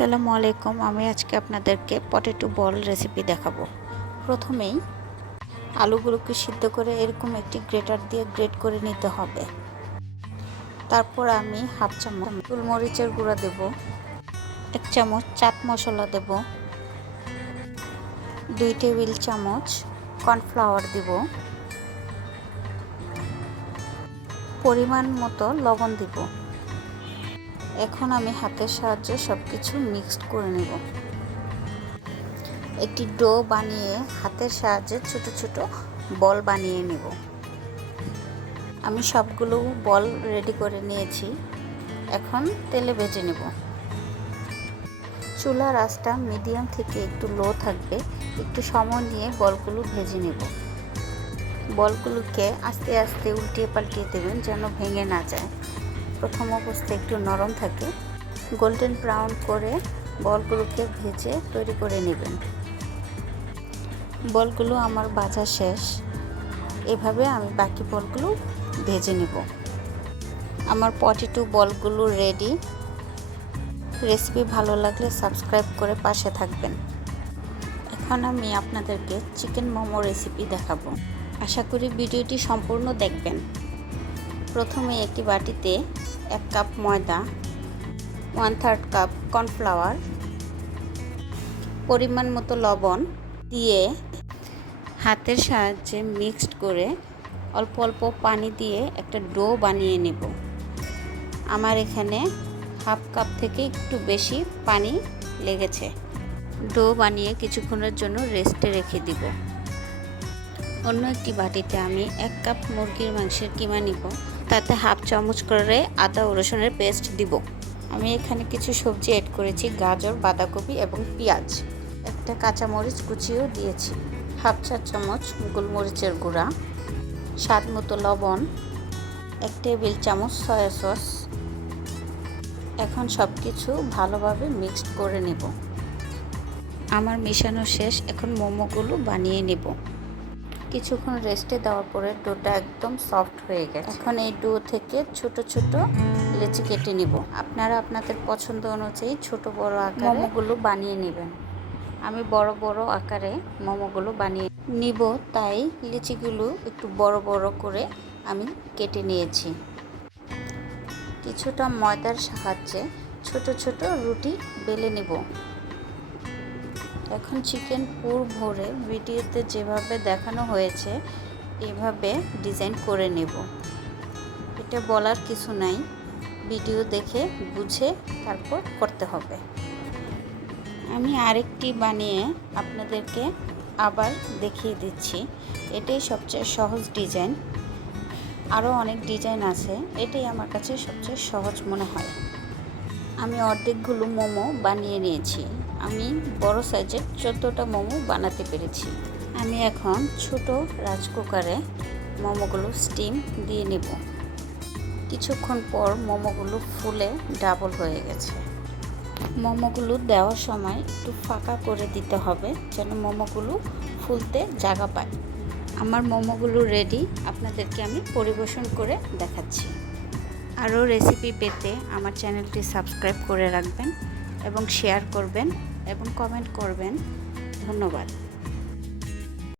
আসসালামু আলাইকুম। আমি আজকে আপনাদেরকে পটেটো বল রেসিপি দেখাবো। প্রথমেই আলুগুলোকে সিদ্ধ করে এরকম একটি গ্রেটার দিয়ে গ্রেট করে নিতে হবে। তারপর আমি হাফ চামচ গোলমরিচের গুঁড়া দেব, এক চামচ চাট মশলা দেব, দুই টেবিল চামচ কর্নফ্লাওয়ার দেব, পরিমাণ মতো লবণ দিব। এখন আমি হাতের সাহায্যে সব কিছু মিক্সড করে নেব। একটি ডো বানিয়ে হাতের সাহায্যে ছোট ছোট বল বানিয়ে নেব। আমি সবগুলো বল রেডি করে নিয়েছি। এখন তেলে ভেজে নেব। চুলার আঁচটা মিডিয়াম থেকে একটু লো থাকবে। একটু সময় নিয়ে বলগুলো ভেজে নেব। বলগুলোকে আস্তে আস্তে উল্টিয়ে পাল্টিয়ে দেবেন যেন ভেঙে না যায়। প্রথম অবস্থায় একটু নরম থাকে গোল্ডেন ব্রাউন করে বলগুলোকে ভেজে তৈরি করে নেবেন। বলগুলো আমার বাজা শেষ। এভাবে আমি বাকি বলগুলো ভেজে নেব। আমার পটেটো বলগুলো রেডি রেসিপি ভালো লাগলে সাবস্ক্রাইব করে পাশে থাকবেন। এখন আমি আপনাদেরকে চিকেন মোমো রেসিপি দেখাবো। আশা করি ভিডিওটি সম্পূর্ণ দেখবেন। প্রথমে একটি বাটিতে এক কাপ ময়দা ওয়ান থার্ড কাপ কর্নফ্লাওয়ার পরিমাণ মতো লবণ দিয়ে হাতের সাহায্যে মিক্সড করে অল্প অল্প পানি দিয়ে একটা ডো বানিয়ে নেব। আমার এখানে হাফ কাপ থেকে একটু বেশি পানি লেগেছে। ডো বানিয়ে কিছুক্ষণের জন্য রেস্টে রেখে দিব। অন্য একটি বাটিতে আমি এক কাপ মুরগির মাংসের কিমা নিব। তাতে হাফ চামচ করে আদা ও রসুনের পেস্ট দিব। আমি এখানে কিছু সবজি অ্যাড করেছি, গাজর, বাঁধাকপি এবং পেঁয়াজ। একটা কাঁচামরিচ কুচিও দিয়েছি। হাফ চা চামচ গোলমরিচের গুঁড়া, স্বাদ মতো লবণ, এক টেবিল চামচ সয়া সস। এখন সব কিছু ভালোভাবে মিক্সড করে নেব। আমার মেশানো শেষ, এখন মোমোগুলো বানিয়ে নেব। কিছুক্ষণ রেস্টে দেওয়ার পরে ডোটা একদম সফট হয়ে গেছে। এখন এই ডো থেকে ছোট ছোট লেচি কেটে নিব। আপনারা আপনাদের পছন্দ অনুযায়ী ছোট বড় আকারে মোমোগুলো বানিয়ে নেবেন। আমি বড় বড় আকারে মোমোগুলো বানিয়ে নিব, তাই লিচিগুলো একটু বড় বড় করে আমি কেটে নিয়েছি। কিছুটা ময়দার সাহায্যে ছোট ছোট রুটি বেলে নেব। এখন চিকেন পুর ভরে ভিডিওতে যেভাবে দেখানো হয়েছে, এভাবে ডিজাইন করে নেব। এটা বলার কিছু নাই। ভিডিও দেখে বুঝে তারপর করতে হবে। আমি আরেকটি বানিয়ে আপনাদেরকে আবার দেখিয়ে দিচ্ছি। এটাই সবচেয়ে সহজ ডিজাইন। আরও অনেক ডিজাইন আছে। এটাই আমার কাছে সবচেয়ে সহজ মনে হয়। আমি অর্ধেকগুলো মোমো বানিয়ে নিয়েছি। আমি বড় সাইজের চোদ্দোটা মোমো বানাতে পেরেছি। আমি এখন ছোট রাজ কুকারে মোমোগুলো স্টিম দিয়ে নেব। কিছুক্ষণ পর মোমোগুলো ফুলে ডাবল হয়ে গেছে। মোমোগুলো দেওয়ার সময় একটু ফাঁকা করে দিতে হবে যেন মোমোগুলো ফুলতে জায়গা পায়। আমার মোমোগুলো রেডি আপনাদেরকে আমি পরিবেশন করে দেখাচ্ছি। আরও রেসিপি পেতে আমার চ্যানেলটি সাবস্ক্রাইব করে রাখবেন। এবং শেয়ার করবেন এবং কমেন্ট করবেন। ধন্যবাদ।